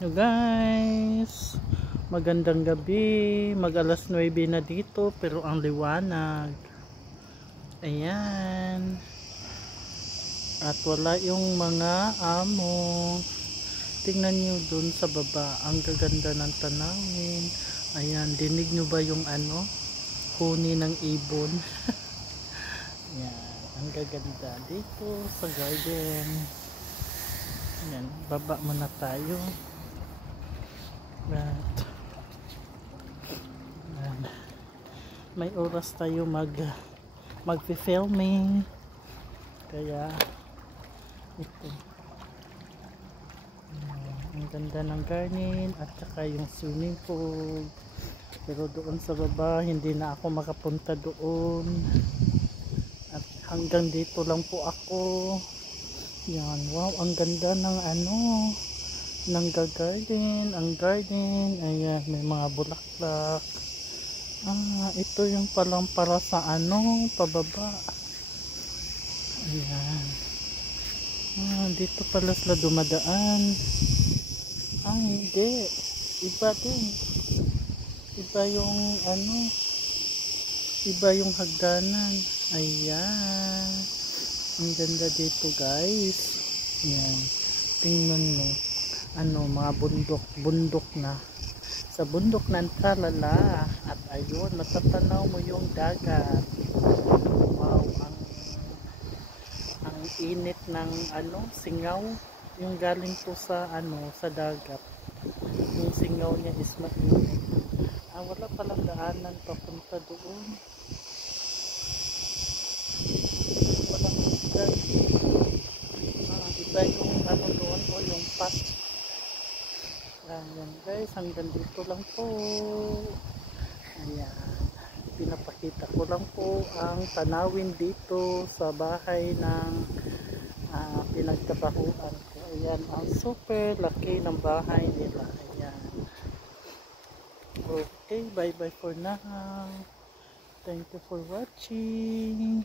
Yo guys, magandang gabi. Mag alas 9 na dito pero ang liwanag. Ayan. At wala yung mga amo. Tingnan nyo dun sa baba. Ang gaganda ng tanawin. Ayan, dinig nyo ba yung huni ng ibon? Ayan, ang gaganda dito sa garden. Ayan, baba muna tayo. At may oras tayo magfi-filming, kaya ito ang ganda ng garden at saka yung swimming pool. Pero doon sa baba hindi na ako makapunta doon at hanggang dito lang po ako. Yan, wow, ang ganda ng ng garden, ang garden. Ayan, may mga bulaklak. Ito yung palang para sa pababa. Ayan. Dito pala sila dumadaan. Hindi. Iba din. Iba yung iba yung hagdanan. Ayan. Ang ganda dito, guys. Ayan. Tingnan mo. Mga bundok na. Sa bundok ng Talala. At ayun, matatanaw mo yung dagat. Wow, ang init ng singaw. Yung galing po sa sa dagat. Yung singaw niya is mainit. Wala palang daanan papunta doon. Walang isdan. Iba yung doon o yung pat. Ayan guys, hanggang dito lang po. Ayan, pinapakita ko lang po ang tanawin dito sa bahay ng pinagtrabahuan ko. Ayan, ang super laki ng bahay nila. Ayan. Okay, bye bye for now. Thank you for watching.